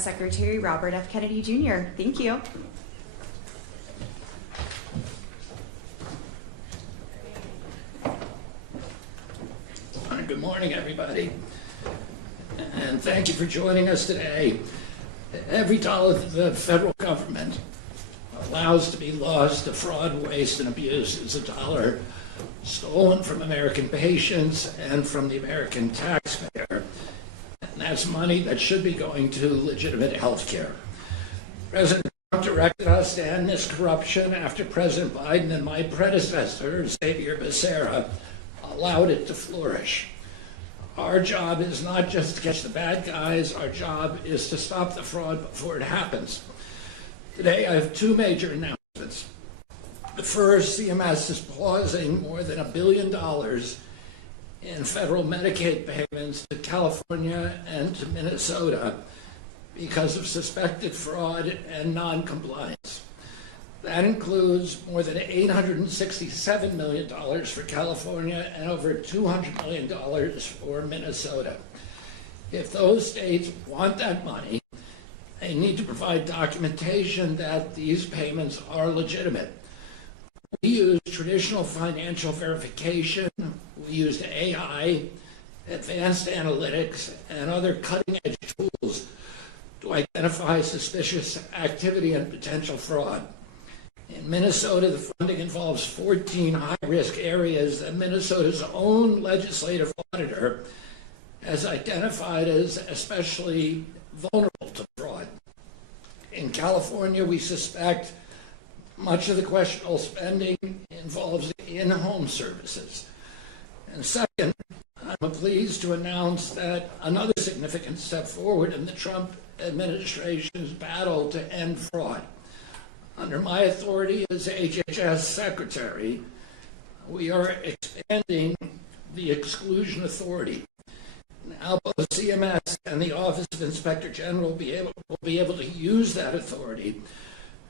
Press Secretary Robert F. Kennedy Jr. Thank you. Good morning, everybody, and thank you for joining us today. Every dollar that the federal government allows to be lost to fraud, waste, and abuse is a dollar stolen from American patients and from the American taxpayer. And that's money that should be going to legitimate health care. President Trump directed us to end this corruption after President Biden and my predecessor, Xavier Becerra, allowed it to flourish. Our job is not just to catch the bad guys, our job is to stop the fraud before it happens. Today I have two major announcements. The first, CMS is pausing more than $1 billion in federal Medicaid payments to California and to Minnesota because of suspected fraud and non-compliance. That includes more than $867 million for California and over $200 million for Minnesota. If those states want that money, they need to provide documentation that these payments are legitimate. We use traditional financial verification, we used AI, advanced analytics, and other cutting-edge tools to identify suspicious activity and potential fraud. In Minnesota, the funding involves 14 high-risk areas that Minnesota's own legislative auditor has identified as especially vulnerable to fraud. In California, we suspect much of the questionable spending involves in-home services. And second, I'm pleased to announce that another significant step forward in the Trump administration's battle to end fraud. Under my authority as HHS Secretary, we are expanding the exclusion authority. Now both CMS and the Office of Inspector General will be able to use that authority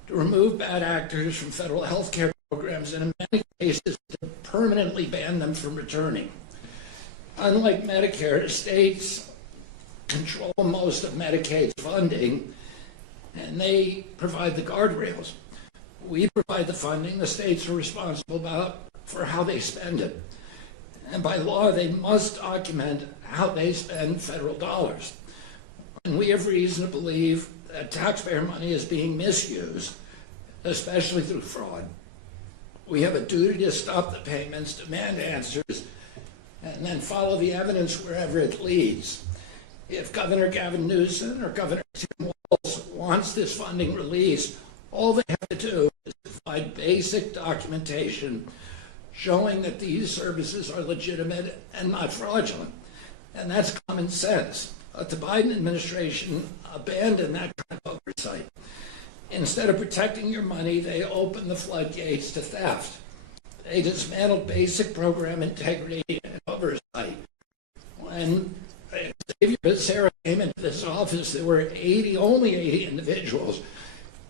to remove bad actors from federal health care programs and in many cases to permanently ban them from returning. Unlike Medicare, states control most of Medicaid's funding and they provide the guardrails. We provide the funding, the states are responsible for how they spend it. And by law, they must document how they spend federal dollars. And we have reason to believe that taxpayer money is being misused, especially through fraud. We have a duty to stop the payments, demand answers, and then follow the evidence wherever it leads. If Governor Gavin Newsom or Governor Tim Walz wants this funding released, all they have to do is provide basic documentation showing that these services are legitimate and not fraudulent. And that's common sense. But the Biden administration abandoned that kind of oversight. Instead of protecting your money, they opened the floodgates to theft. They dismantled basic program integrity and oversight. When Xavier Becerra came into this office, there were only 80 individuals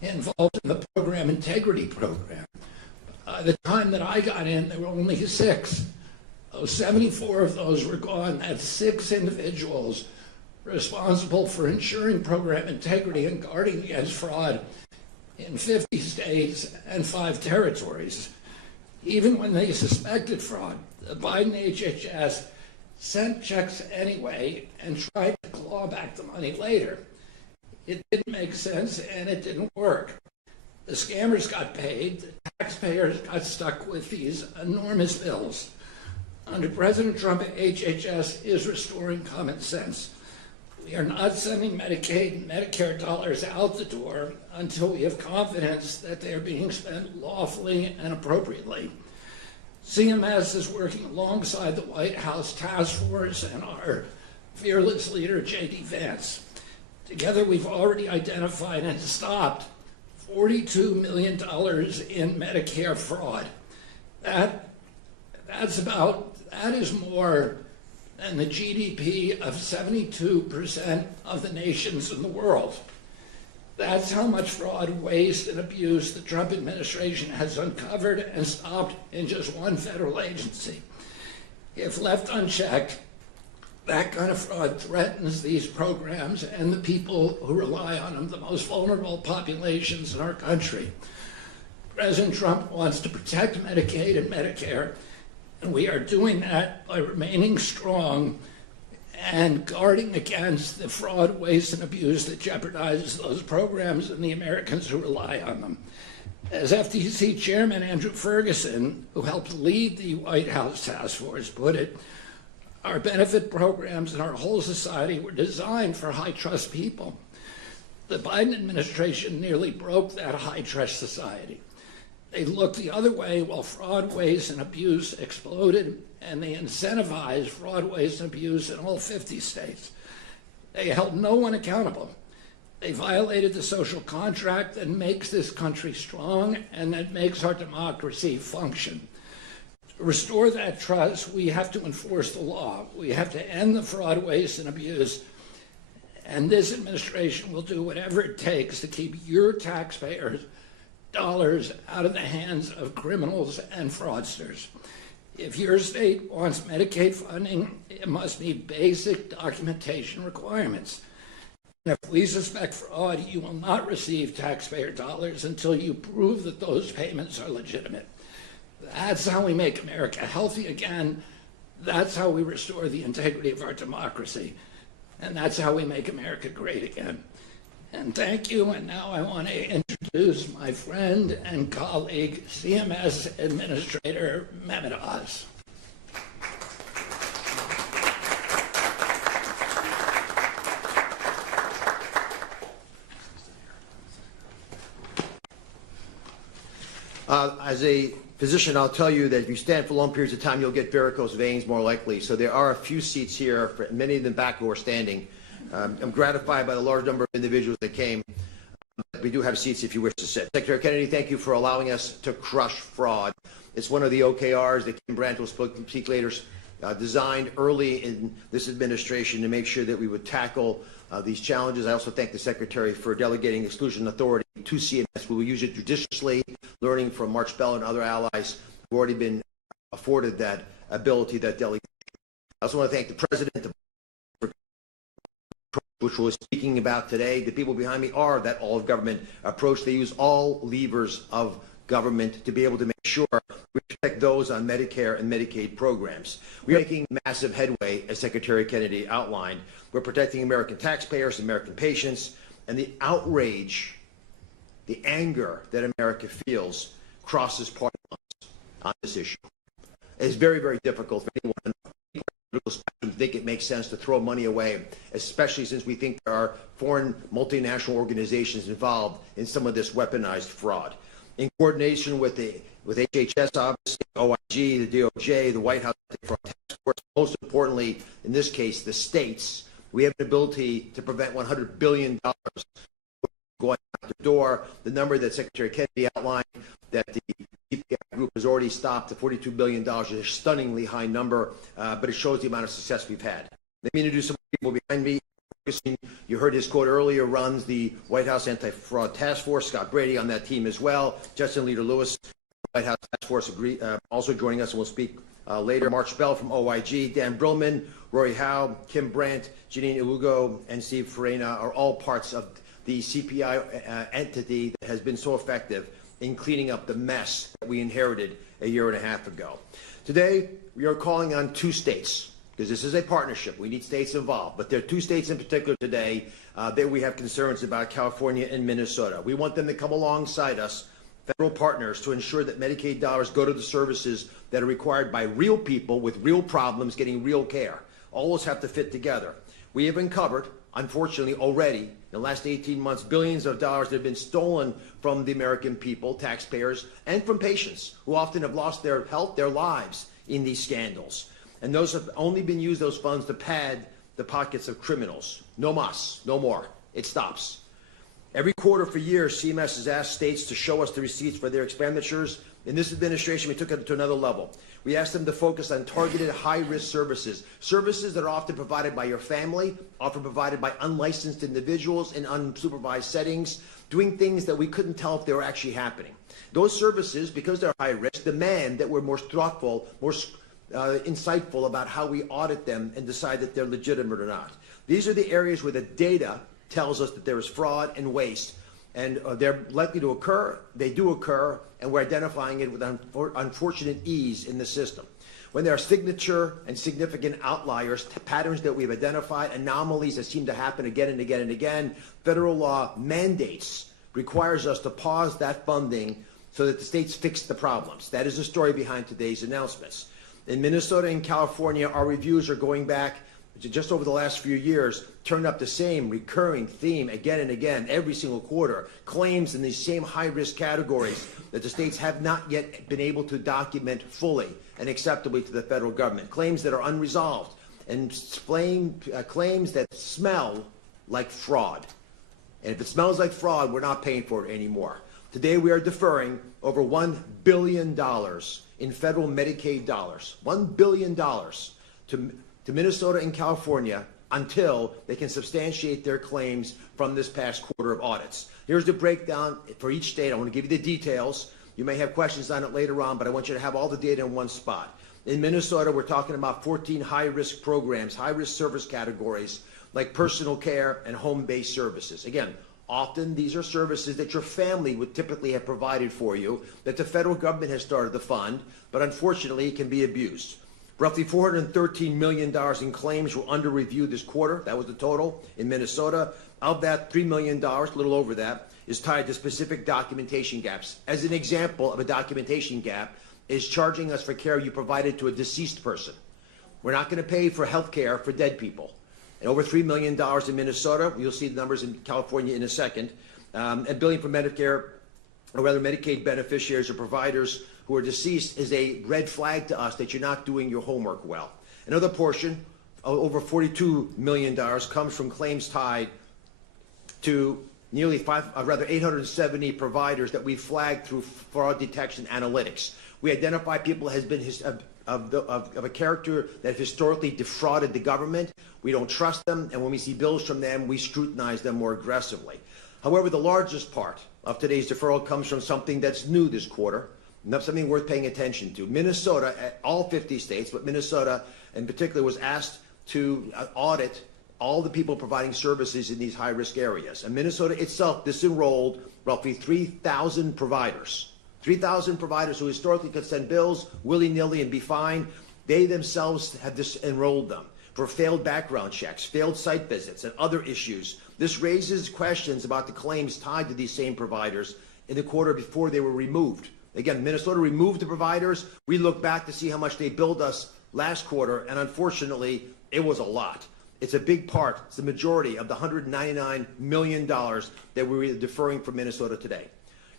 involved in the program integrity program. By the time that I got in, there were only 6. 74 of those were gone. That's 6 individuals responsible for ensuring program integrity and guarding against fraud in 50 states and 5 territories. Even when they suspected fraud, the Biden HHS sent checks anyway and tried to claw back the money later. It didn't make sense and it didn't work. The scammers got paid, the taxpayers got stuck with these enormous bills. Under President Trump, HHS is restoring common sense. We are not sending Medicaid and Medicare dollars out the door until we have confidence that they are being spent lawfully and appropriately. CMS is working alongside the White House Task Force and our fearless leader, J.D. Vance. Together, we've already identified and stopped $42 million in Medicare fraud. That is more than the GDP of 72% of the nations in the world. That's how much fraud, waste, and abuse the Trump administration has uncovered and stopped in just one federal agency. If left unchecked, That kind of fraud threatens these programs and the people who rely on them, the most vulnerable populations in our country. President Trump wants to protect Medicaid and Medicare, and we are doing that by remaining strong and guarding against the fraud, waste, and abuse that jeopardizes those programs and the Americans who rely on them. As FTC Chairman Andrew Ferguson, who helped lead the White House task force, put it, our benefit programs and our whole society were designed for high-trust people. The Biden administration nearly broke that high-trust society. They looked the other way while fraud, waste, and abuse exploded, and they incentivized fraud, waste, and abuse in all 50 states. They held no one accountable. They violated the social contract that makes this country strong and that makes our democracy function. To restore that trust, we have to enforce the law. We have to end the fraud, waste, and abuse. And this administration will do whatever it takes to keep your taxpayers' dollars out of the hands of criminals and fraudsters. If your state wants Medicaid funding, it must meet basic documentation requirements. And if we suspect fraud, you will not receive taxpayer dollars until you prove that those payments are legitimate. That's how we make America healthy again. That's how we restore the integrity of our democracy. And that's how we make America great again. And thank you. And now I want to introduce my friend and colleague, CMS Administrator Mehmet Oz. As a physician, I'll tell you that if you stand for long periods of time, you'll get varicose veins more likely. So there are a few seats here, for many of them back who are standing. I'm gratified by the large number of individuals that came. We do have seats if you wish to sit. Secretary Kennedy, thank you for allowing us to crush fraud. It's one of the OKRs that Kim Brandt will speak later, designed early in this administration to make sure that we would tackle these challenges. I also thank the Secretary for delegating exclusion authority to CMS. We will use it judiciously, learning from March Bell and other allies who have already been afforded that ability, that delegation. I also want to thank the President, which we're speaking about today. The people behind me are that all-of-government approach. They use all levers of government to be able to make sure we protect those on Medicare and Medicaid programs. We're making massive headway, as Secretary Kennedy outlined. We're protecting American taxpayers, American patients, and the outrage, the anger that America feels crosses party lines on this issue. It's very, very difficult for anyone on the political spectrum to think it makes sense to throw money away, especially since we think there are foreign multinational organizations involved in some of this weaponized fraud. In coordination with HHS, obviously, OIG, the DOJ, the White House Fraud Task Force, most importantly, in this case, the states, we have an ability to prevent $100 billion going out the door. The number that Secretary Kennedy outlined that the CPI group has already stopped to $42 billion is a stunningly high number, but it shows the amount of success we've had. Let me introduce some people behind me. You heard his quote earlier, runs the White House Anti-Fraud Task Force. Scott Brady on that team as well. Justin Leader-Lewis, White House Task Force, also joining us and will speak later. March Bell from OIG, Dan Brillman, Rory Howe, Kim Brandt, Janine Ilugo, and Steve Farina are all parts of the CPI entity that has been so effective in cleaning up the mess that we inherited a year and a half ago. Today, we are calling on two states, because this is a partnership. We need states involved. But there are two states in particular today that we have concerns about, California and Minnesota. We want them to come alongside us, federal partners, to ensure that Medicaid dollars go to the services that are required by real people with real problems getting real care. All those have to fit together. We have uncovered, unfortunately, already, in the last 18 months, billions of dollars that have been stolen from the American people, taxpayers, and from patients who often have lost their health, their lives in these scandals. And those have only been used, those funds, to pad the pockets of criminals. No mas, no more. It stops. Every quarter for years, CMS has asked states to show us the receipts for their expenditures. In this administration, we took it to another level. We asked them to focus on targeted high-risk services, services that are often provided by your family, often provided by unlicensed individuals in unsupervised settings, doing things that we couldn't tell if they were actually happening. Those services, because they're high risk, demand that we're more thoughtful, more insightful about how we audit them and decide that they're legitimate or not. These are the areas where the data tells us that there is fraud and waste, and they're likely to occur. They do occur, and we're identifying it with unfortunate ease in the system. When there are signature and significant outliers, patterns that we've identified, anomalies that seem to happen again and again and again, federal law mandates, requires us to pause that funding so that the states fix the problems. That is the story behind today's announcements. In Minnesota and California, our reviews are going back just over the last few years, turned up the same recurring theme again and again, every single quarter, claims in these same high-risk categories that the states have not yet been able to document fully and acceptably to the federal government, claims that are unresolved, and claims that smell like fraud. And if it smells like fraud, we're not paying for it anymore. Today we are deferring over $1 billion in federal Medicaid dollars, $1 billion to Minnesota and California until they can substantiate their claims from this past quarter of audits. Here's the breakdown for each state. I want to give you the details. You may have questions on it later on, but I want you to have all the data in one spot. In Minnesota, we're talking about 14 high-risk programs, high-risk service categories like personal care and home-based services. Again, often these are services that your family would typically have provided for you, that the federal government has started to fund, but unfortunately it can be abused. Roughly $413 million in claims were under review this quarter. That was the total in Minnesota. Of that, $3 million, a little over that, is tied to specific documentation gaps. As an example of a documentation gap is charging us for care you provided to a deceased person. We're not going to pay for health care for dead people. And over $3 million in Minnesota. You'll see the numbers in California in a second. And billing for Medicare, or rather Medicaid beneficiaries or providers who are deceased is a red flag to us that you're not doing your homework well. Another portion, over $42 million, comes from claims tied to nearly 870 providers that we flagged through fraud detection analytics. We identify people has been of a character that historically defrauded the government. We don't trust them, and when we see bills from them, we scrutinize them more aggressively. However, the largest part of today's deferral comes from something that's new this quarter, not something worth paying attention to. Minnesota, all 50 states, but Minnesota in particular, was asked to audit all the people providing services in these high-risk areas. And Minnesota itself disenrolled roughly 3,000 providers. 3,000 providers who historically could send bills willy-nilly and be fine. They themselves have disenrolled them for failed background checks, failed site visits, and other issues. This raises questions about the claims tied to these same providers in the quarter before they were removed. Again, Minnesota removed the providers. We look back to see how much they billed us last quarter, and unfortunately, it was a lot. It's a big part. It's the majority of the $199 million that we're deferring from Minnesota today.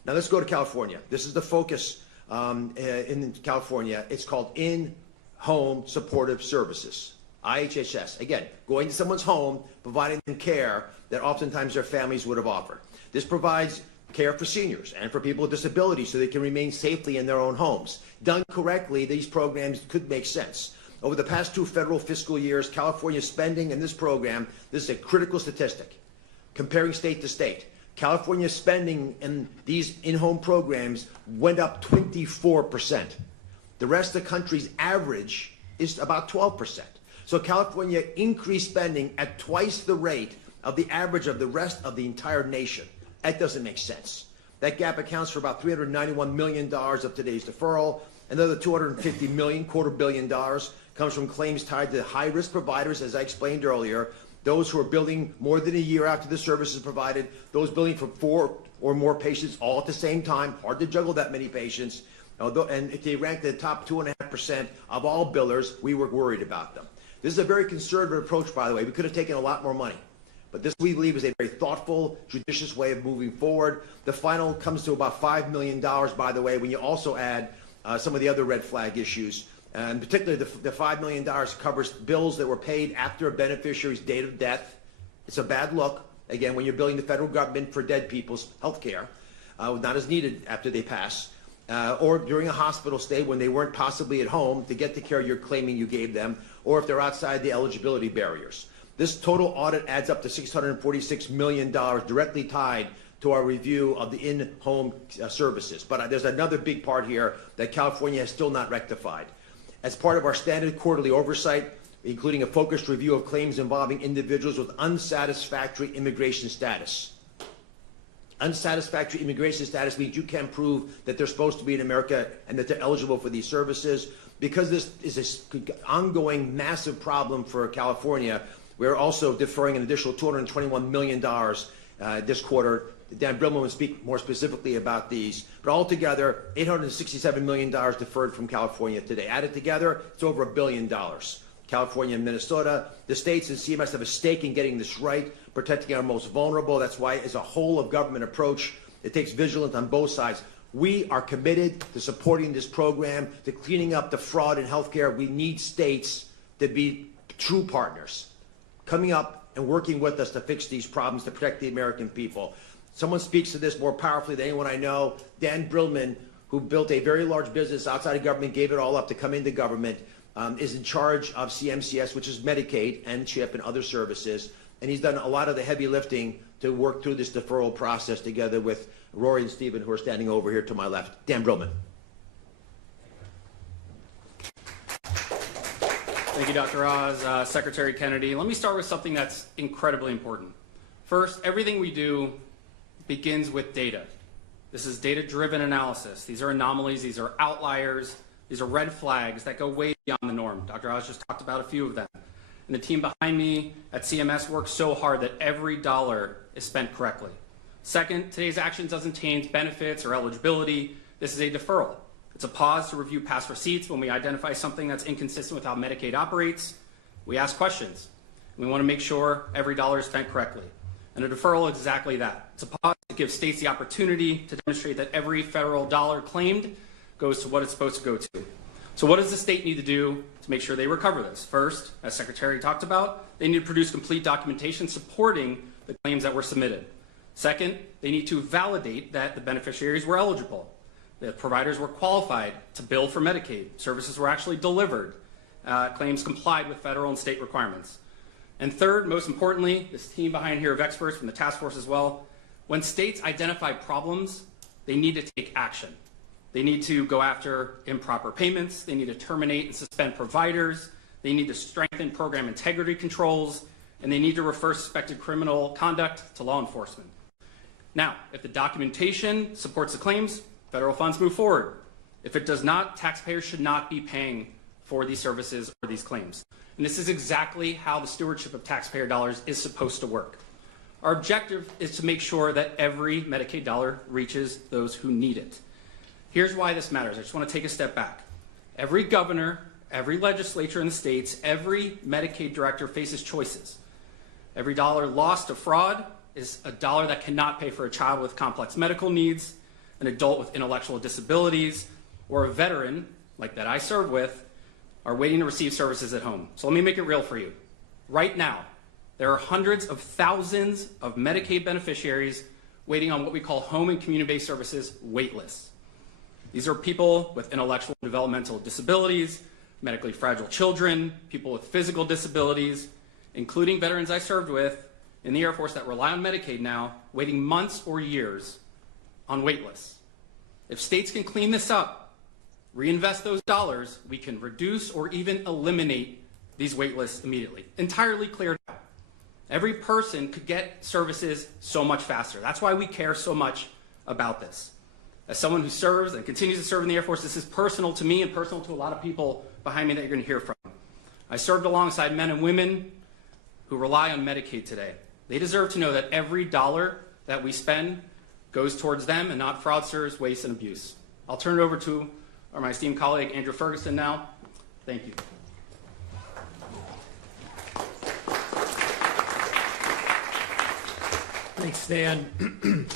Now let's go to California. This is the focus in California. It's called In-Home Supportive Services, IHSS. Again, going to someone's home, providing them care that oftentimes their families would have offered. This provides care for seniors and for people with disabilities so they can remain safely in their own homes. Done correctly, these programs could make sense. Over the past 2 federal fiscal years, California's spending in this program, this is a critical statistic, comparing state to state. California's spending in these in-home programs went up 24%. The rest of the country's average is about 12%. So California increased spending at twice the rate of the average of the rest of the entire nation. That doesn't make sense. That gap accounts for about $391 million of today's deferral. Another $250 million, $250 million, comes from claims tied to high-risk providers, as I explained earlier, those who are billing more than a year after the service is provided, those billing for 4 or more patients all at the same time. Hard to juggle that many patients. And if they rank the top 2.5% of all billers, we were worried about them. This is a very conservative approach, by the way. We could have taken a lot more money. But this, we believe, is a very thoughtful, judicious way of moving forward. The final comes to about $5 million, by the way, when you also add some of the other red flag issues. And particularly the $5 million covers bills that were paid after a beneficiary's date of death. It's a bad look, again, when you're billing the federal government for dead people's health care, not as needed after they pass, or during a hospital stay when they weren't possibly at home to get the care you're claiming you gave them, or if they're outside the eligibility barriers. This total audit adds up to $646 million directly tied to our review of the in-home services. But there's another big part here that California has still not rectified. As part of our standard quarterly oversight, including a focused review of claims involving individuals with unsatisfactory immigration status. Unsatisfactory immigration status means you can't prove that they're supposed to be in America and that they're eligible for these services. Because this is an ongoing massive problem for California, we're also deferring an additional $221 million this quarter. Dan Brillman will speak more specifically about these. But altogether, $867 million deferred from California today. Added together, it's over $1 billion. California and Minnesota, the states and CMS have a stake in getting this right, protecting our most vulnerable. That's why, as a whole of government approach, it takes vigilance on both sides. We are committed to supporting this program, to cleaning up the fraud in healthcare. We need states to be true partners, coming up and working with us to fix these problems, to protect the American people. Someone speaks to this more powerfully than anyone I know. Dan Brillman, who built a very large business outside of government, gave it all up to come into government, is in charge of CMCS, which is Medicaid and CHIP and other services. And he's done a lot of the heavy lifting to work through this deferral process together with Rory and Stephen, who are standing over here to my left. Dan Brillman. Thank you, Dr. Oz. Secretary Kennedy, let me start with something that's incredibly important. First, everything we do begins with data. This is data-driven analysis. These are anomalies. These are outliers. These are red flags that go way beyond the norm. Dr. Oz just talked about a few of them. And the team behind me at CMS works so hard that every dollar is spent correctly. Second, today's action doesn't change benefits or eligibility. This is a deferral. It's a pause to review past receipts when we identify something that's inconsistent with how Medicaid operates. We ask questions. We want to make sure every dollar is spent correctly. And a deferral is exactly that. It's a pause to give states the opportunity to demonstrate that every federal dollar claimed goes to what it's supposed to go to. So what does the state need to do to make sure they recover this? First, as Secretary talked about, they need to produce complete documentation supporting the claims that were submitted. Second, they need to validate that the beneficiaries were eligible, that providers were qualified to bill for Medicaid, services were actually delivered, claims complied with federal and state requirements. And third, most importantly, this team behind here of experts from the task force as well, when states identify problems, they need to take action. They need to go after improper payments. They need to terminate and suspend providers. They need to strengthen program integrity controls. And they need to refer suspected criminal conduct to law enforcement. Now, if the documentation supports the claims, federal funds move forward. If it does not, taxpayers should not be paying for these services or these claims. And this is exactly how the stewardship of taxpayer dollars is supposed to work. Our objective is to make sure that every Medicaid dollar reaches those who need it. Here's why this matters. I just want to take a step back. Every governor, every legislature in the states, every Medicaid director faces choices. Every dollar lost to fraud is a dollar that cannot pay for a child with complex medical needs, an adult with intellectual disabilities, or a veteran, like that I served with, are waiting to receive services at home. So let me make it real for you. Right now, there are hundreds of thousands of Medicaid beneficiaries waiting on what we call home and community-based services wait lists. These are people with intellectual and developmental disabilities, medically fragile children, people with physical disabilities, including veterans I served with in the Air Force that rely on Medicaid now, waiting months or years on wait lists. If states can clean this up, reinvest those dollars, we can reduce or even eliminate these wait lists immediately, entirely cleared out. Every person could get services so much faster. That's why we care so much about this. As someone who serves and continues to serve in the Air Force, this is personal to me and personal to a lot of people behind me that you're going to hear from. I served alongside men and women who rely on Medicaid today. They deserve to know that every dollar that we spend goes towards them and not fraudsters, waste, and abuse. I'll turn it over to my esteemed colleague, Andrew Ferguson, now. Thank you. Thanks, Dan.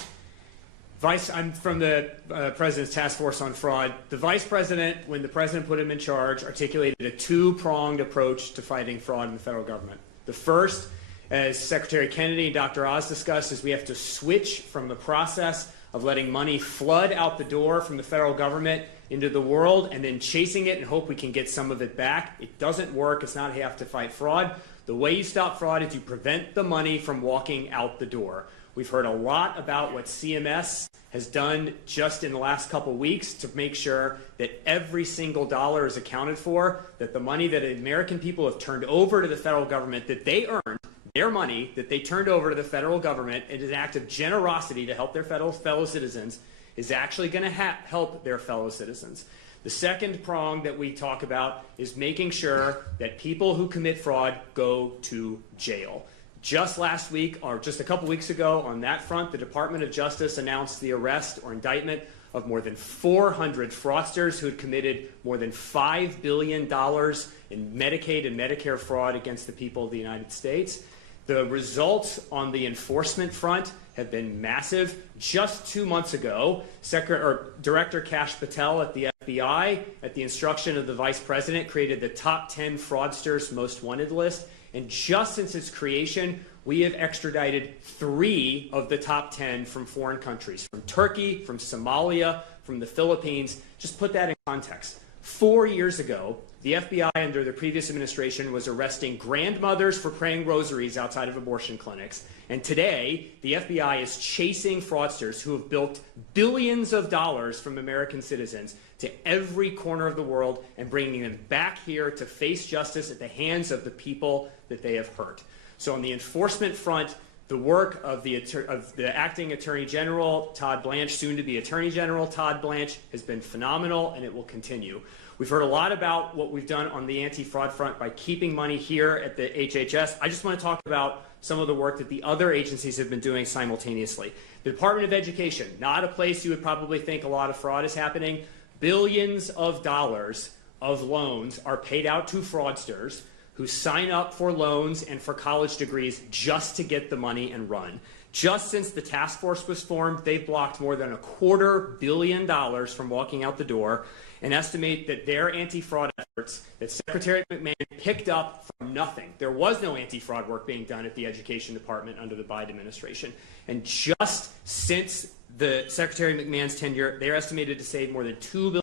I'm from the President's Task Force on Fraud. The Vice President, when the President put him in charge, articulated a two-pronged approach to fighting fraud in the federal government. The first, as Secretary Kennedy and Dr. Oz discussed, is we have to switch from the process of letting money flood out the door from the federal government into the world and then chasing it and hope we can get some of it back. It doesn't work. It's not half to fight fraud. The way you stop fraud is you prevent the money from walking out the door. We've heard a lot about what CMS has done just in the last couple weeks to make sure that every single dollar is accounted for, that the money that American people have turned over to the federal government, that they earned, their money that they turned over to the federal government in an act of generosity to help their fellow citizens, is actually going to help their fellow citizens. The second prong that we talk about is making sure that people who commit fraud go to jail. Just last week, or just a couple weeks ago, on that front, the Department of Justice announced the arrest or indictment of more than 400 fraudsters who had committed more than $5 billion in Medicaid and Medicare fraud against the people of the United States. The results on the enforcement front have been massive. Just 2 months ago, Director Kash Patel at the FBI, at the instruction of the Vice President, created the top 10 fraudsters most wanted list. And just since its creation, we have extradited 3 of the top 10 from foreign countries, from Turkey, from Somalia, from the Philippines. Just put that in context. 4 years ago, the FBI under the previous administration was arresting grandmothers for praying rosaries outside of abortion clinics. And today, the FBI is chasing fraudsters who have bilked billions of dollars from American citizens to every corner of the world and bringing them back here to face justice at the hands of the people that they have hurt. So on the enforcement front, the work of the acting Attorney General, Todd Blanche, soon to be Attorney General Todd Blanche, has been phenomenal, and it will continue. We've heard a lot about what we've done on the anti-fraud front by keeping money here at the HHS. I just want to talk about some of the work that the other agencies have been doing simultaneously. The Department of Education, not a place you would probably think a lot of fraud is happening. Billions of dollars of loans are paid out to fraudsters who sign up for loans and for college degrees just to get the money and run. Just since the task force was formed, they've blocked more than $250 million from walking out the door, and estimate that their anti-fraud efforts that Secretary McMahon picked up from nothing. There was no anti-fraud work being done at the Education Department under the Biden administration. And just since the Secretary McMahon's tenure, they're estimated to save more than $2 billion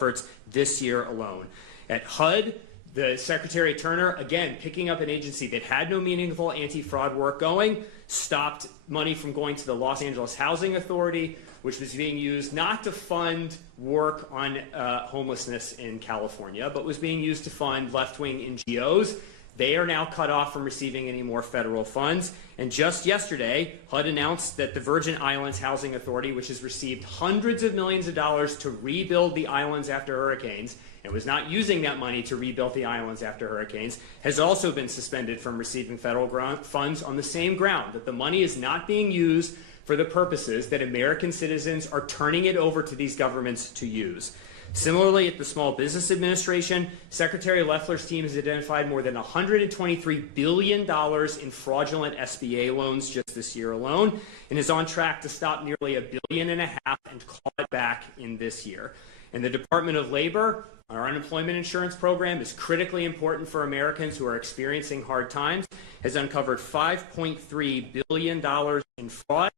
efforts this year alone. At HUD, the Secretary Turner, again, picking up an agency that had no meaningful anti-fraud work going, stopped money from going to the Los Angeles Housing Authority, which was being used not to fund work on homelessness in California, but was being used to fund left-wing NGOs. They are now cut off from receiving any more federal funds. And just yesterday, HUD announced that the Virgin Islands Housing Authority, which has received hundreds of millions of dollars to rebuild the islands after hurricanes, and was not using that money to rebuild the islands after hurricanes, has also been suspended from receiving federal funds on the same ground, that the money is not being used for the purposes that American citizens are turning it over to these governments to use. Similarly, at the Small Business Administration, Secretary Loeffler's team has identified more than $123 billion in fraudulent SBA loans just this year alone, and is on track to stop nearly $1.5 billion and claw it back in this year. And the Department of Labor, our unemployment insurance program, is critically important for Americans who are experiencing hard times, has uncovered $5.3 billion in fraud,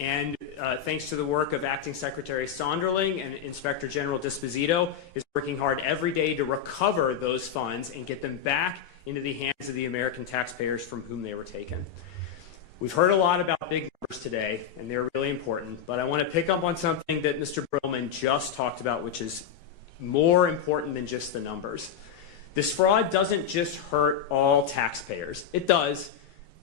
and thanks to the work of Acting Secretary Sonderling and Inspector General Disposito, is working hard every day to recover those funds and get them back into the hands of the American taxpayers from whom they were taken. We've heard a lot about big numbers today, and they're really important, but I want to pick up on something that Mr. Brillman just talked about, which is more important than just the numbers. This fraud doesn't just hurt all taxpayers. It does.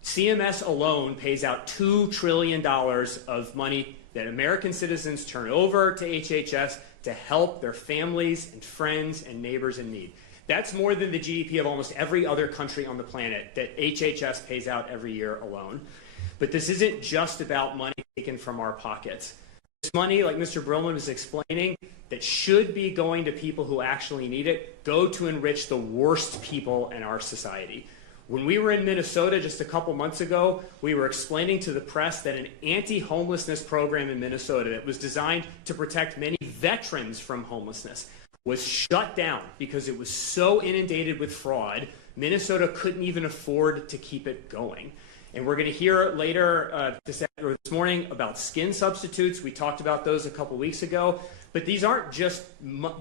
CMS alone pays out $2 trillion of money that American citizens turn over to HHS to help their families and friends and neighbors in need. That's more than the GDP of almost every other country on the planet that HHS pays out every year alone. But this isn't just about money taken from our pockets. This money, like Mr. Brillman was explaining, that should be going to people who actually need it, go to enrich the worst people in our society. When we were in Minnesota just a couple months ago, we were explaining to the press that an anti-homelessness program in Minnesota that was designed to protect many veterans from homelessness was shut down because it was so inundated with fraud, Minnesota couldn't even afford to keep it going. And we're going to hear later this morning about skin substitutes. We talked about those a couple weeks ago. But these aren't just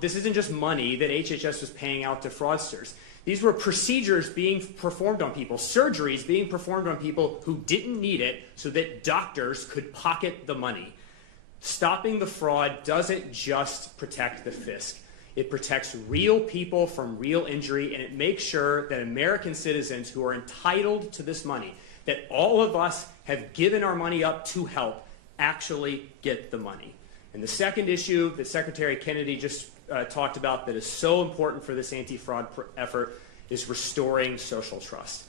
this isn't just money that HHS was paying out to fraudsters. These were procedures being performed on people, surgeries being performed on people who didn't need it so that doctors could pocket the money. Stopping the fraud doesn't just protect the fisc. It protects real people from real injury, and it makes sure that American citizens who are entitled to this money, that all of us have given our money up to help, actually get the money. And the second issue that Secretary Kennedy just talked about that is so important for this anti-fraud effort is restoring social trust.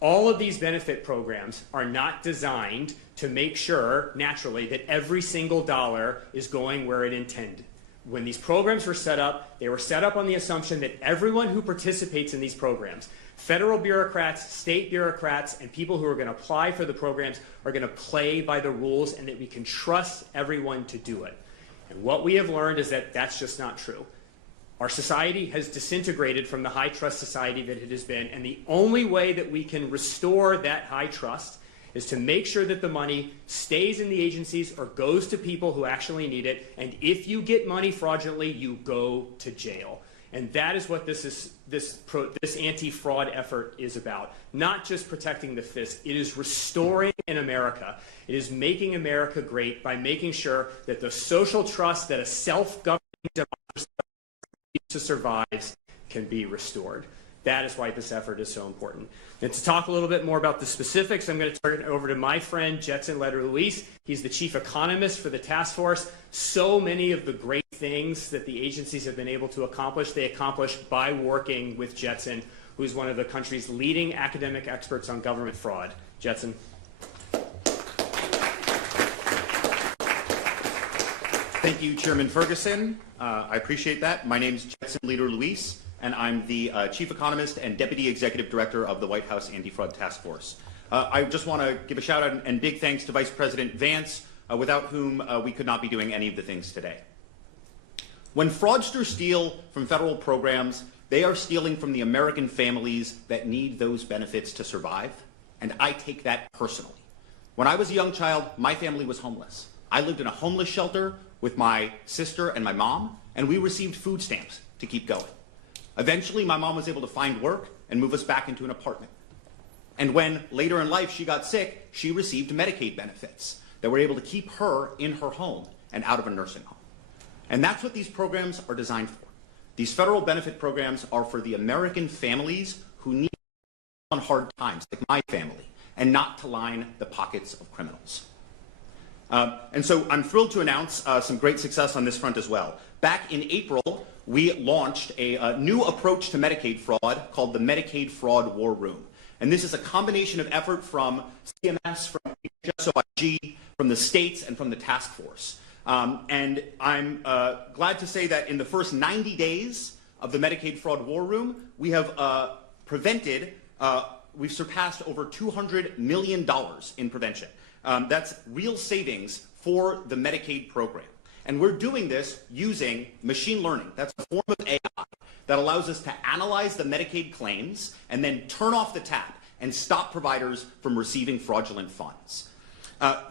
All of these benefit programs are not designed to make sure, naturally, that every single dollar is going where it intended. When these programs were set up, they were set up on the assumption that everyone who participates in these programs, federal bureaucrats, state bureaucrats, and people who are going to apply for the programs are going to play by the rules and that we can trust everyone to do it. And what we have learned is that that's just not true. Our society has disintegrated from the high trust society that it has been, and the only way that we can restore that high trust is to make sure that the money stays in the agencies or goes to people who actually need it, and if you get money fraudulently, you go to jail. And that is what this anti-fraud effort is about. Not just protecting the fisc, it is restoring in America. It is making America great by making sure that the social trust that a self-governing democracy needs to survive can be restored. That is why this effort is so important. And to talk a little bit more about the specifics, I'm going to turn it over to my friend, Jetson Leder-Luis. He's the chief economist for the task force. So many of the great things that the agencies have been able to accomplish, they accomplished by working with Jetson, who's one of the country's leading academic experts on government fraud. Jetson. Thank you, Chairman Ferguson. I appreciate that. My name is Jetson Leder-Luis, and I'm the Chief Economist and Deputy Executive Director of the White House Anti-Fraud Task Force. I just want to give a shout out and big thanks to Vice President Vance, without whom we could not be doing any of the things today. When fraudsters steal from federal programs, they are stealing from the American families that need those benefits to survive, and I take that personally. When I was a young child, my family was homeless. I lived in a homeless shelter with my sister and my mom, and we received food stamps to keep going. Eventually, my mom was able to find work and move us back into an apartment. And when later in life she got sick, she received Medicaid benefits that were able to keep her in her home and out of a nursing home. And that's what these programs are designed for. These federal benefit programs are for the American families who need on hard times, like my family, and not to line the pockets of criminals. And so I'm thrilled to announce some great success on this front as well. Back in April, we launched a new approach to Medicaid fraud called the Medicaid Fraud War Room. And this is a combination of effort from CMS, from HSOIG, from the states, and from the task force. And I'm glad to say that in the first 90 days of the Medicaid Fraud War Room, we have we've surpassed over $200 million in prevention. That's real savings for the Medicaid program. And we're doing this using machine learning. That's a form of AI that allows us to analyze the Medicaid claims and then turn off the tap and stop providers from receiving fraudulent funds.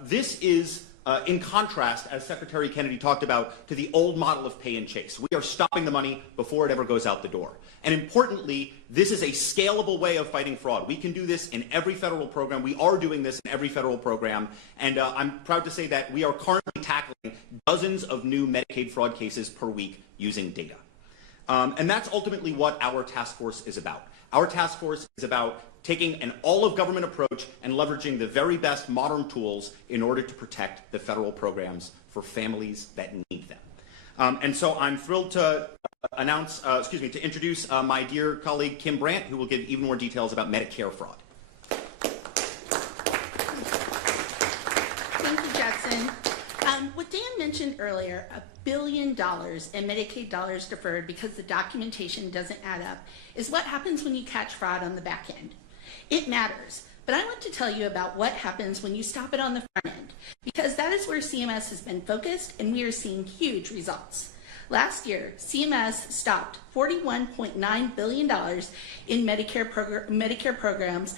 This is in contrast, as Secretary Kennedy talked about, to the old model of pay and chase. We are stopping the money before it ever goes out the door. And importantly, this is a scalable way of fighting fraud. We can do this in every federal program. We are doing this in every federal program. And I'm proud to say that we are currently tackling dozens of new Medicaid fraud cases per week using data. And that's ultimately what our task force is about. Our task force is about taking an all-of-government approach and leveraging the very best modern tools in order to protect the federal programs for families that need them. And so I'm thrilled to to introduce my dear colleague Kim Brandt, who will give even more details about Medicare fraud. Thank you, Jetson. What Dan mentioned earlier, $1 billion in Medicaid dollars deferred because the documentation doesn't add up, is what happens when you catch fraud on the back end. It matters, but I want to tell you about what happens when you stop it on the front end, because that is where CMS has been focused, and we are seeing huge results. Last year, CMS stopped $41.9 billion in Medicare programs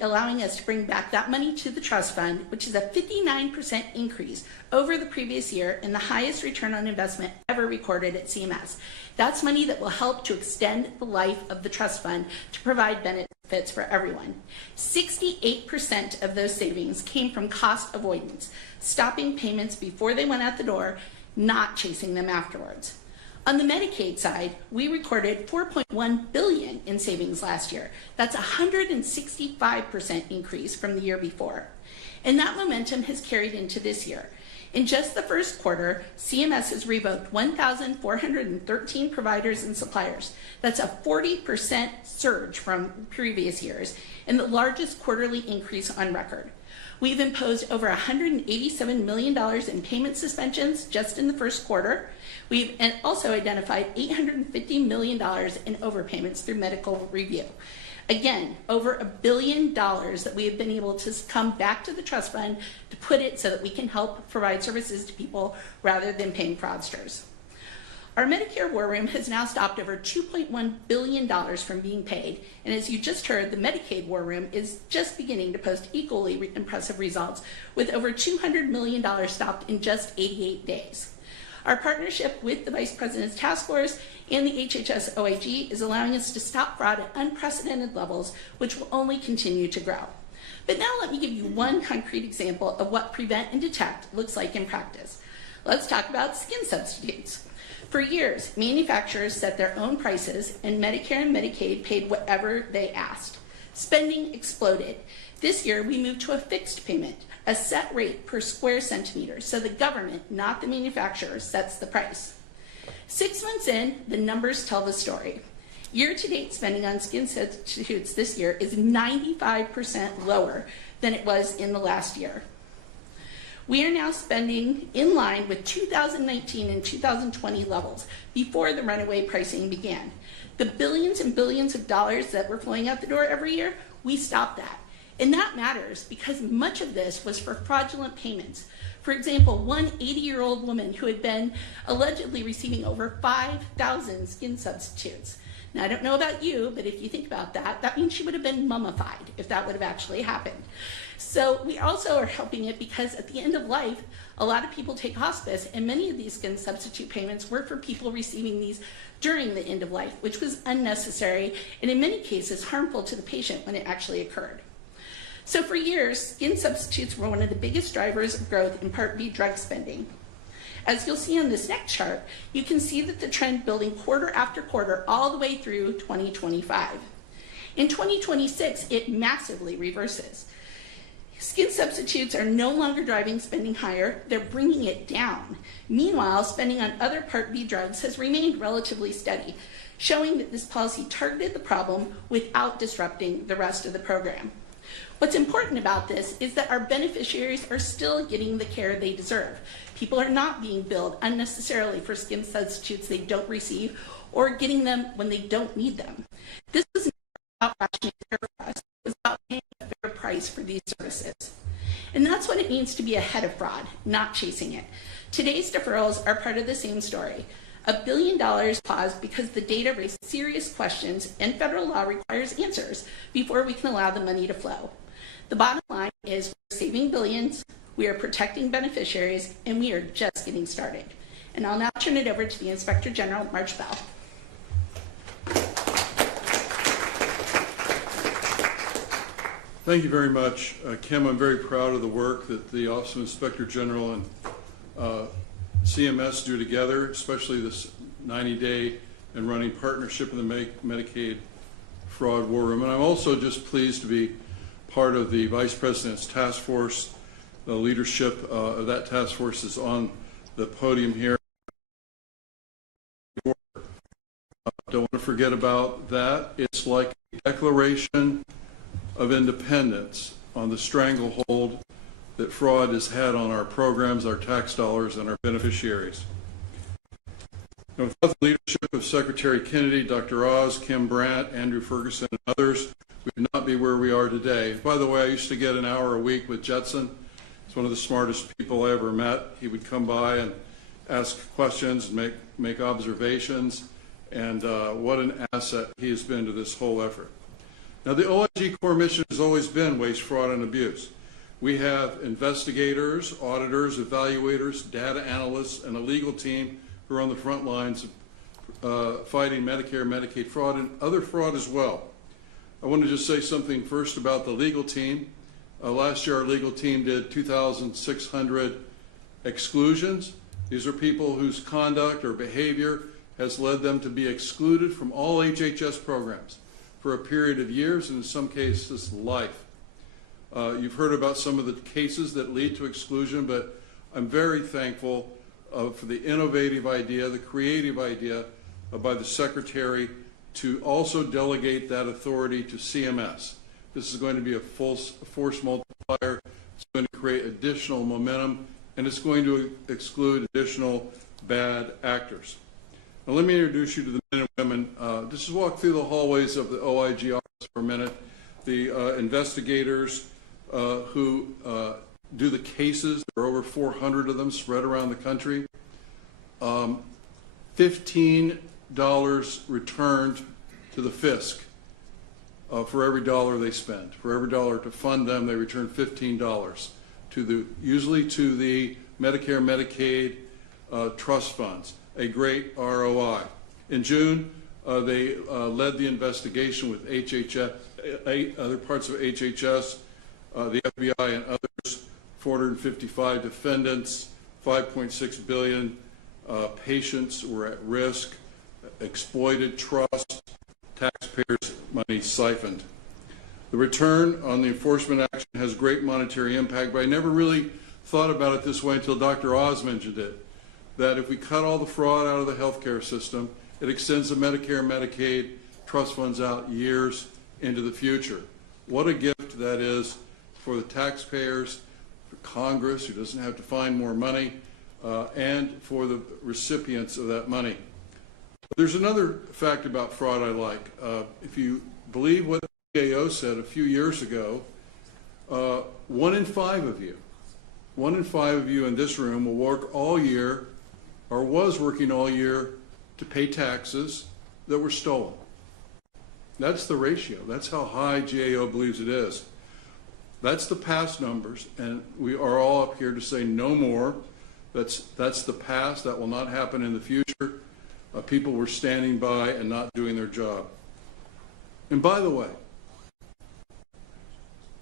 allowing us to bring back that money to the trust fund, which is a 59% increase over the previous year and the highest return on investment ever recorded at CMS. That's money that will help to extend the life of the trust fund to provide benefits for everyone. 68% of those savings came from cost avoidance, stopping payments before they went out the door, not chasing them afterwards. On the Medicaid side, we recorded $4.1 billion in savings last year. That's a 165% increase from the year before. And that momentum has carried into this year. In just the first quarter, CMS has revoked 1,413 providers and suppliers. That's a 40% surge from previous years and the largest quarterly increase on record. We've imposed over $187 million in payment suspensions just in the first quarter. We've also identified $850 million in overpayments through medical review. Again, over $1 billion that we have been able to come back to the trust fund to put it so that we can help provide services to people rather than paying fraudsters. Our Medicare War Room has now stopped over $2.1 billion from being paid, and as you just heard, the Medicaid War Room is just beginning to post equally impressive results with over $200 million stopped in just 88 days. Our partnership with the Vice President's Task Force and the HHS OIG is allowing us to stop fraud at unprecedented levels, which will only continue to grow. But now let me give you one concrete example of what prevent and detect looks like in practice. Let's talk about skin substitutes. For years, manufacturers set their own prices and Medicare and Medicaid paid whatever they asked. Spending exploded. This year, we moved to a fixed payment, a set rate per square centimeter, so the government, not the manufacturer, sets the price. 6 months in, the numbers tell the story. Year-to-date spending on skin substitutes this year is 95% lower than it was in the last year. We are now spending in line with 2019 and 2020 levels before the runaway pricing began. The billions and billions of dollars that were flowing out the door every year, we stopped that. And that matters because much of this was for fraudulent payments. For example, one 80-year-old woman who had been allegedly receiving over 5,000 skin substitutes. Now, I don't know about you, but if you think about that, that means she would have been mummified if that would have actually happened. So we also are helping it because at the end of life, a lot of people take hospice, and many of these skin substitute payments were for people receiving these during the end of life, which was unnecessary and in many cases harmful to the patient when it actually occurred. So for years, skin substitutes were one of the biggest drivers of growth in Part B drug spending. As you'll see on this next chart, you can see that the trend building quarter after quarter all the way through 2025. In 2026, it massively reverses. Skin substitutes are no longer driving spending higher, they're bringing it down. Meanwhile, spending on other Part B drugs has remained relatively steady, showing that this policy targeted the problem without disrupting the rest of the program. What's important about this is that our beneficiaries are still getting the care they deserve. People are not being billed unnecessarily for skin substitutes they don't receive or getting them when they don't need them. This is not about rationing care for us, it's about paying a fair price for these services. And that's what it means to be ahead of fraud, not chasing it. Today's deferrals are part of the same story. $1 billion paused because the data raised serious questions and federal law requires answers before we can allow the money to flow. The bottom line is we're saving billions, we are protecting beneficiaries, and we are just getting started. And I'll now turn it over to the Inspector General, March Bell. Thank you very much, Kim. I'm very proud of the work that the Office of Inspector General and CMS do together, especially this 90-day and running partnership in the Medicaid Fraud War Room. And I'm also just pleased to be part of the Vice President's Task Force. The leadership of that task force is on the podium here. Don't want to forget about that. It's like a declaration of independence on the stranglehold that fraud has had on our programs, our tax dollars, and our beneficiaries. Now, without the leadership of Secretary Kennedy, Dr. Oz, Kim Brandt, Andrew Ferguson, and others, we would not be where we are today. By the way, I used to get an hour a week with Jetson. He's one of the smartest people I ever met. He would come by and ask questions and make observations, and what an asset he has been to this whole effort. Now, the OIG core mission has always been waste, fraud, and abuse. We have investigators, auditors, evaluators, data analysts, and a legal team who are on the front lines fighting Medicare, Medicaid fraud, and other fraud as well. I want to just say something first about the legal team. Last year, our legal team did 2,600 exclusions. These are people whose conduct or behavior has led them to be excluded from all HHS programs for a period of years, and in some cases, life. You've heard about some of the cases that lead to exclusion, but I'm very thankful for the innovative idea, the creative idea by the Secretary to also delegate that authority to CMS. This is going to be a force multiplier. It's going to create additional momentum, and it's going to exclude additional bad actors. Now let me introduce you to the men and women. Just walk through the hallways of the OIG office for a minute. The investigators who do the cases, there are over 400 of them spread around the country. $15 returned to the FISC for every dollar they spend. For every dollar to fund them, they return $15 usually to the Medicare, Medicaid trust funds. A great ROI. In June, they led the investigation with HHS, other parts of HHS, the FBI and others, 455 defendants, 5.6 billion patients were at risk, exploited trust, taxpayers' money siphoned. The return on the enforcement action has great monetary impact, but I never really thought about it this way until Dr. Oz mentioned it, that if we cut all the fraud out of the healthcare system, it extends the Medicare and Medicaid trust funds out years into the future. What a gift that is for the taxpayers, for Congress, who doesn't have to find more money, and for the recipients of that money. There's another fact about fraud I like. If you believe what the GAO said a few years ago, 1 in 5 of you in this room will work all year or was working all year to pay taxes that were stolen. That's the ratio. That's how high GAO believes it is. That's the past numbers, and we are all up here to say no more. That's the past. That will not happen in the future. People were standing by and not doing their job. And by the way,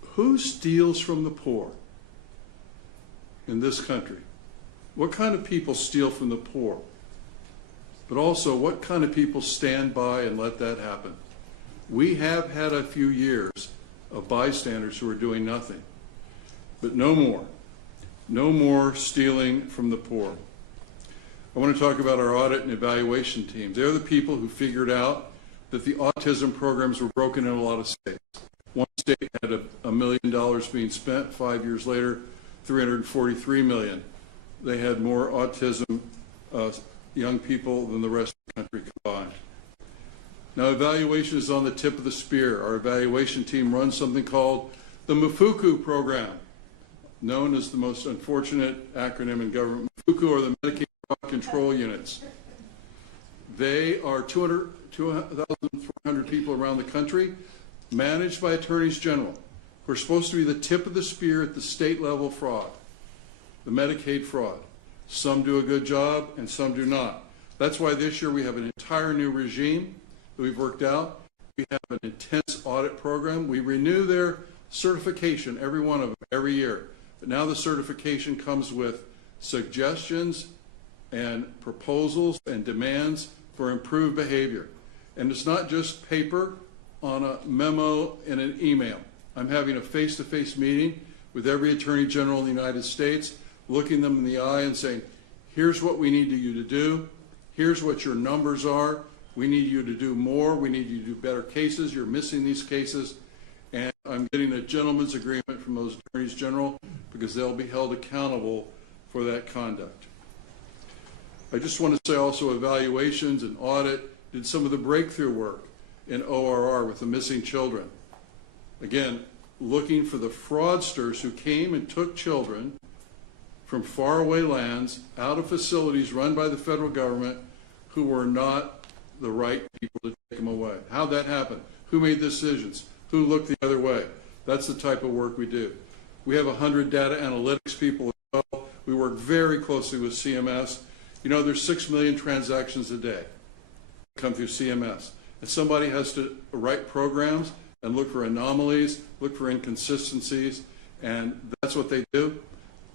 who steals from the poor in this country? What kind of people steal from the poor? But also, what kind of people stand by and let that happen? We have had a few years of bystanders who are doing nothing. But no more. No more stealing from the poor. I want to talk about our audit and evaluation teams. They're the people who figured out that the autism programs were broken in a lot of states. One state had $1 million being spent. 5 years later, $343 million. They had more autism young people than the rest of the country combined. Now, evaluation is on the tip of the spear. Our evaluation team runs something called the MFUCU program, known as the most unfortunate acronym in government. MFUCU are the Medicaid Fraud Control Units. They are 2,400 people around the country, managed by attorneys general, who are supposed to be the tip of the spear at the state level fraud, the Medicaid fraud. Some do a good job and some do not. That's why this year we have an entire new regime that we've worked out. We have an intense audit program. We renew their certification, every one of them, every year. But now the certification comes with suggestions and proposals and demands for improved behavior. And it's not just paper on a memo in an email. I'm having a face-to-face meeting with every Attorney General in the United States, looking them in the eye and saying, here's what we need you to do. Here's what your numbers are. We need you to do more. We need you to do better cases. You're missing these cases. And I'm getting a gentleman's agreement from those attorneys general because they'll be held accountable for that conduct. I just want to say also evaluations and audit did some of the breakthrough work in ORR with the missing children. Again, looking for the fraudsters who came and took children from faraway lands out of facilities run by the federal government who were not the right people to take them away. How'd that happen? Who made decisions? who look the other way. That's the type of work we do. We have 100 data analytics people as well. We work very closely with CMS. You know, there's 6 million transactions a day that come through CMS. And somebody has to write programs and look for anomalies, look for inconsistencies, and that's what they do.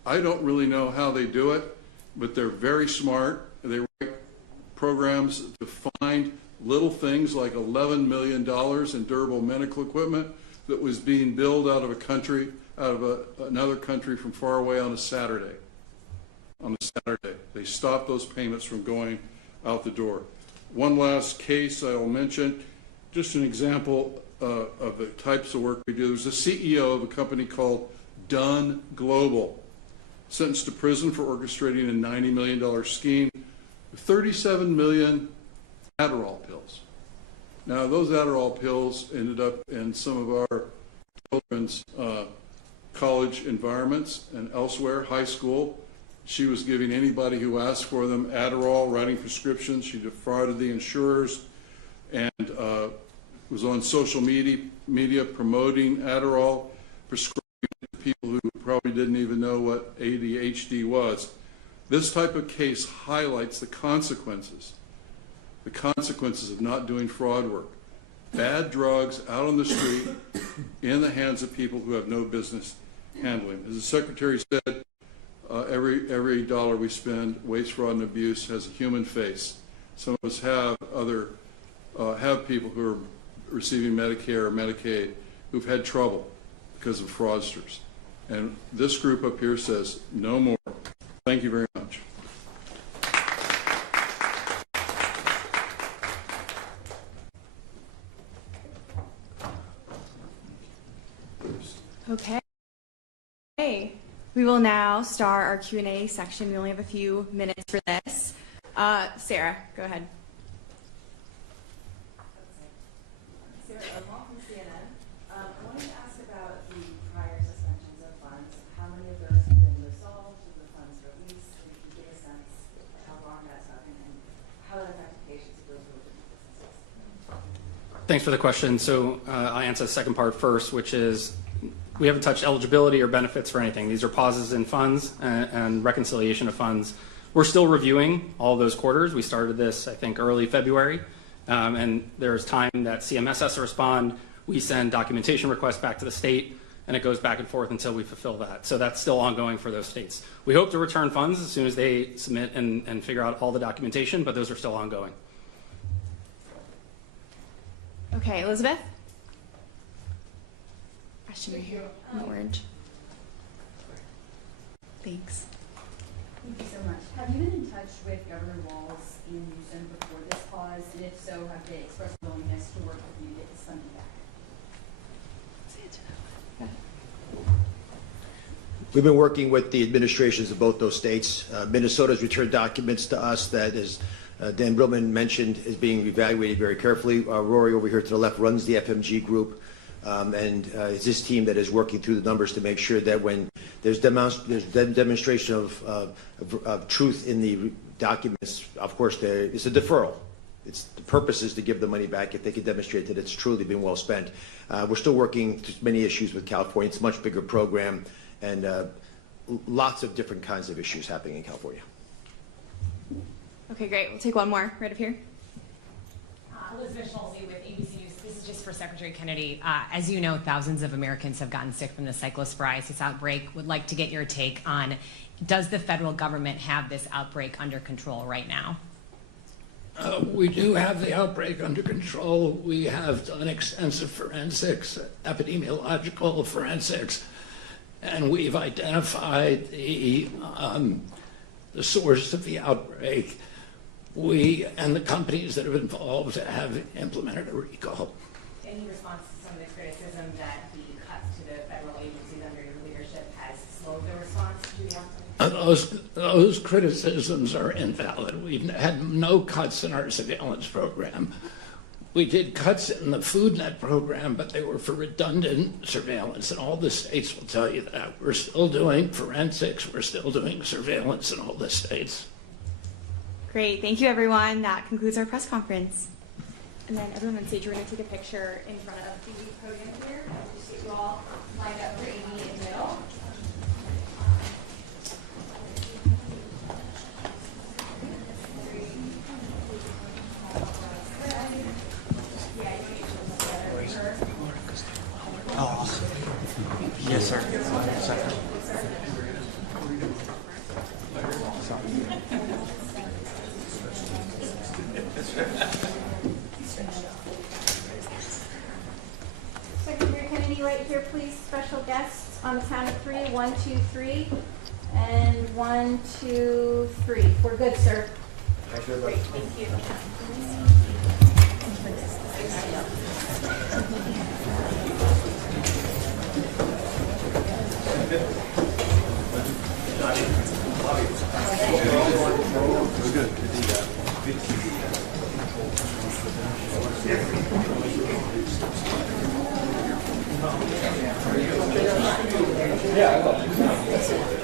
I don't really know how they do it, but they're very smart. They write programs to find little things like $11 million in durable medical equipment that was being billed out of a country, another country from far away on a Saturday. They stopped those payments from going out the door. One last case I will mention, just an example of the types of work we do. There's a CEO of a company called Dunn Global, sentenced to prison for orchestrating a $90 million scheme with 37 million Adderall pills. Now, those Adderall pills ended up in some of our children's college environments and elsewhere, high school. She was giving anybody who asked for them Adderall, writing prescriptions. She defrauded the insurers and was on social media promoting Adderall, prescribing to people who probably didn't even know what ADHD was. This type of case highlights the consequences of not doing fraud work. Bad drugs out on the street in the hands of people who have no business handling. As the Secretary said, every dollar we spend, waste, fraud, and abuse has a human face. Some of us have people who are receiving Medicare or Medicaid who've had trouble because of fraudsters. And this group up here says, no more. Thank you very much. Okay. We will now start our Q&A section. We only have a few minutes for this. Sarah, go ahead. Sarah, I'm from CNN. I wanted to ask about the prior suspensions of funds. How many of those have been resolved? Were the funds released? If you get a sense of how long that's happened and how that affects patients of those who are doing businesses? Thanks for the question. So I'll answer the second part first, which is we haven't touched eligibility or benefits for anything. These are pauses in funds and reconciliation of funds. We're still reviewing all those quarters. We started this, I think, early February, and there's time that CMS has to respond. We send documentation requests back to the state, and it goes back and forth until we fulfill that. So that's still ongoing for those states. We hope to return funds as soon as they submit and figure out all the documentation, but those are still ongoing. Okay, Elizabeth? Question right here in orange. Thanks. Thank you so much. Have you been in touch with Governor Walz and Newsom before this pause? And if so, have they expressed willingness to work with you to get this funding back? We've been working with the administrations of both those states. Minnesota's returned documents to us that, as Dan Brillman mentioned, is being evaluated very carefully. Rory over here to the left runs the FMG group. And it's this team that is working through the numbers to make sure that when there's demonstration of truth in the documents, of course, it's a deferral. The purpose is to give the money back if they can demonstrate that it's truly been well spent. We're still working through many issues with California. It's a much bigger program and lots of different kinds of issues happening in California. Okay, great. We'll take one more right up here. Elizabeth Schulze with ABC News. This is just for Secretary Kennedy. As you know, thousands of Americans have gotten sick from the cyclosporiasis outbreak. Would like to get your take on, does the federal government have this outbreak under control right now? We do have the outbreak under control. We have done extensive forensics, epidemiological forensics, and we've identified the source of the outbreak. We and the companies that have been involved have implemented a recall. Any response to some of the criticism that the cuts to the federal agencies under your leadership has slowed the response to the outbreak? Those criticisms are invalid. We've had no cuts in our surveillance program. We did cuts in the FoodNet program, but they were for redundant surveillance, and all the states will tell you that. We're still doing forensics. We're still doing surveillance in all the states. Great. Thank you, everyone. That concludes our press conference. And then everyone on stage, we're going to take a picture in front of the podium here. Just get you all lined up for Amy in the middle. Oh, awesome. Yes, sir. Second. Secretary Kennedy, right here, please. Special guests on the count of 3. 1, 2, 3. And 1, 2, 3. We're good, sir. Great, thank you. Yeah, I love it.